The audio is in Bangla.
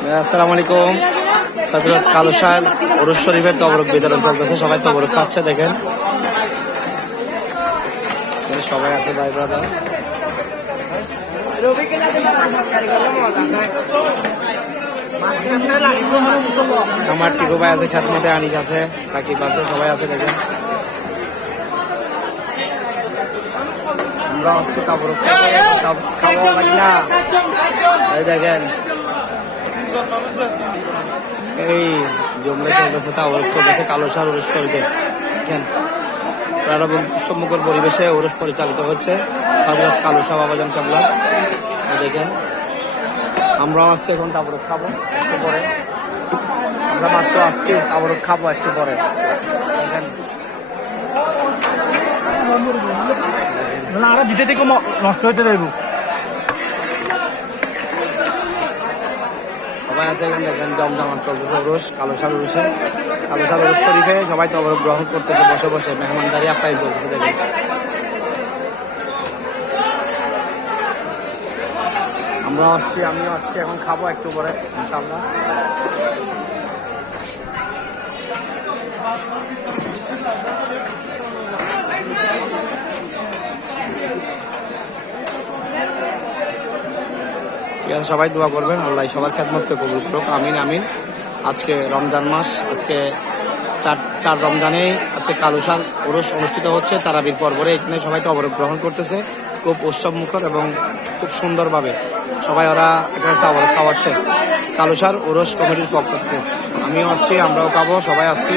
আসসালামু আলাইকুম। হযরত কালুশার উরুস শরীফের তবরক বিতরণ চলতেছে, সবাই তবরক খাচ্ছে দেখেন। সবাই আছে ভাই ব্রাদার। আমার টিকু ভাই আছে, খ্যাতমতে আনিস আছে, সাকিব আছে, সবাই আছে দেখেন। আমরা আসছি তবরক খাবো না, এই দেখেন এই জমলে চলতেছে তবরক চলতেছে কালুশার উরুস শরীফের। দেখেন সম্মুখের পরিবেশে উরুস পরিচালিত হচ্ছে হযরত কালুশা বাবাজান কেবলা। দেখেন আমরাও আসছি এখন তবরক খাবো একটু পরে। আমরা মাত্র আসছি তবরক খাবো একটু পরে। দেখেন আরো দিতে থেকে নষ্ট হইতে দেব। সবাই আছে এখন দেখেন জমজমাট চলতেছে উরুস কালুশার উরুসে। কালুশার উরুস শরীফে সবাই তবরক গ্রহণ করতেছে বসে বসে, মেহমানদারি আপ্যায়ন করতেছে দেখেন। আমরাও আসছি, আমিও আসছি, এখন খাবো একটু পরে ইনশাআল্লাহ। ঠিক আছে, সবাই দোয়া করবেন, আল্লাহ সবার খেদমতকে কবুল করুক, আমিন আমিন। আজকে রমজান মাস, আজকে চার রমজানে আজকে কালুশার উরুস অনুষ্ঠিত হচ্ছে তারাবির পর্বরে। এখানে সবাই তবরক গ্রহণ করতেছে খুব উৎসব মুখর এবং খুব সুন্দরভাবে সবাই ওরা এখানে তবরক খাওয়াচ্ছে কালুশার উরুস কমিটির পক্ষ থেকে। আমিও আসছি, আমরাও খাবো, সবাই আসছি।